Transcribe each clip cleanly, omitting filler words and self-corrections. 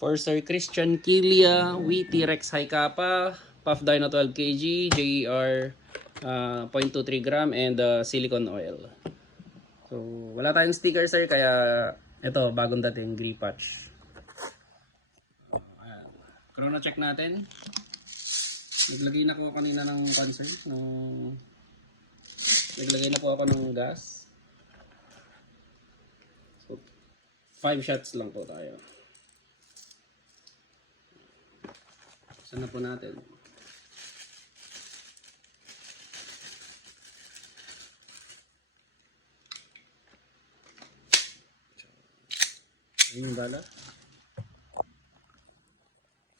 For Sir Christian Kilia, Wheaty Rex High Kappa, Puff Dyno 12 kg, JER 0.23 gram, and silicone oil. So, wala tayong sticker sir, kaya ito, bagong dating green patch. Chrono check natin. Naglagay na ko kanina ng concern. Naglagay na po ako ng gas. So, 5 shots lang po tayo. Sana po natin. Ayun yung bala.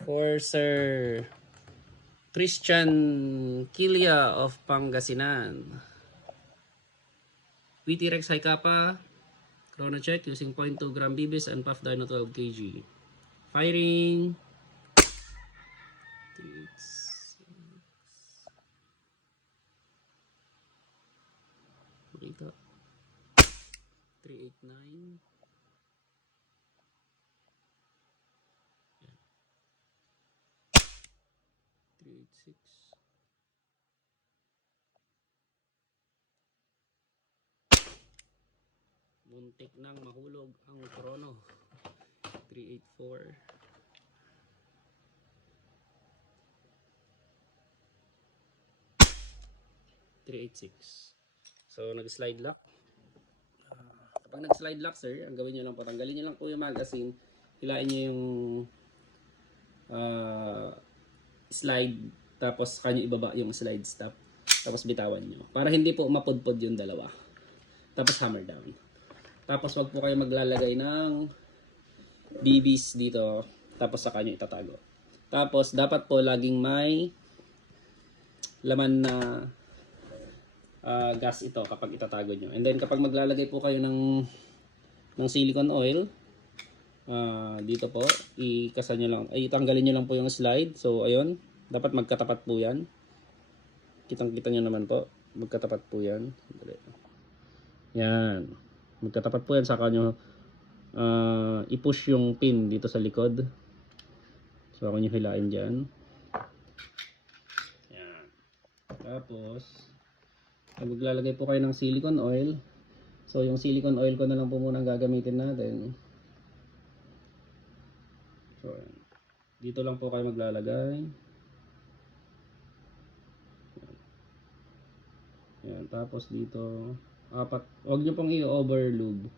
For Sir Christian Kilia of Pangasinan. Wheaty Rex High Kappa. Chrono check using 0.2 gram BBs and Puff Dyno 12 kg. Firing. 389. Yan. 386. Muntik nang mahulog ang chrono. 384. 386. So, nag-slide lock. Kapag nag-slide lock, sir, ang gawin nyo lang po, tanggalin nyo lang po yung magazine, hilain nyo yung slide, tapos kanyo ibaba yung slide stop, tapos bitawan nyo. Para hindi po mapudpod yung dalawa. Tapos hammer down. Tapos wag po kayo maglalagay ng BBs dito, tapos sa kanyo itatago. Tapos, dapat po laging may laman na gas ito kapag itatago nyo. And then kapag maglalagay po kayo ng silicone oil, dito po ikasa nyo lang, ay tanggalin nyo lang po yung slide. So ayun, dapat magkatapat po yan. Kitang kita nyo naman po, magkatapat po yan. Yan, magkatapat po yan. Saka nyo i-push yung pin dito sa likod. So ako nyo hilain dyan. Yan. Tapos maglalagay po kayo ng silicone oil. So yung silicone oil ko na lang po muna ang gagamitin natin. So dito lang po kayo maglalagay. Yan. Tapos dito, apat. Huwag nyo pong i-overlube.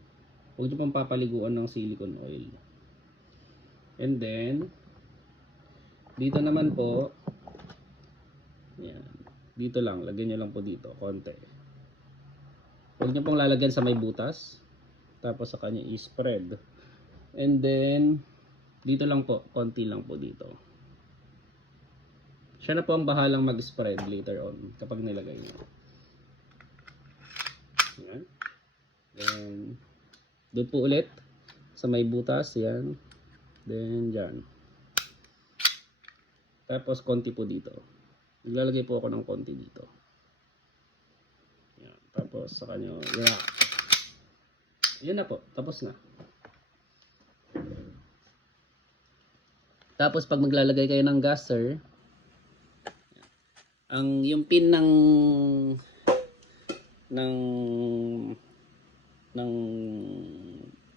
Huwag nyo pong papaliguan ng silicone oil. And then dito naman po, yan. Dito lang, lagyan nyo lang po dito, konti. Huwag nyo pong lalagyan sa may butas. Tapos sa kanya i-spread. And then, dito lang po, konti lang po dito. Siya na po ang bahalang mag-spread later on, kapag nilagay nyo. Yan. Then, doon po ulit, sa may butas, yan. Then, dyan. Tapos, konti po dito. Naglalagay po ako ng konti dito. Yan. Tapos sa kanyo, yeah. Yan na po. Tapos na. Tapos pag maglalagay kayo ng gas, sir, yung pin ng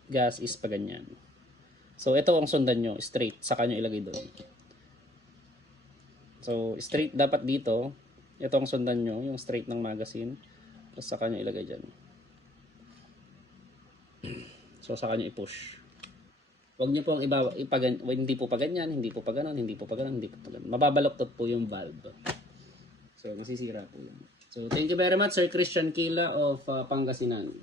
gas is pa ganyan. So ito ang sundan nyo, straight. Sa kanyo ilagay doon. So, straight dapat dito. Ito ang sundan nyo, yung straight ng magazine. Tapos saka nyo ilagay dyan. So, saka nyo i-push. Huwag nyo pong hindi po pa ganyan, hindi po pa ganon, hindi po pa ganon, hindi po pa ganon. Mababaloktot po yung valve. So, masisira po yun. So, thank you very much, Sir Christian Kila of Pangasinan.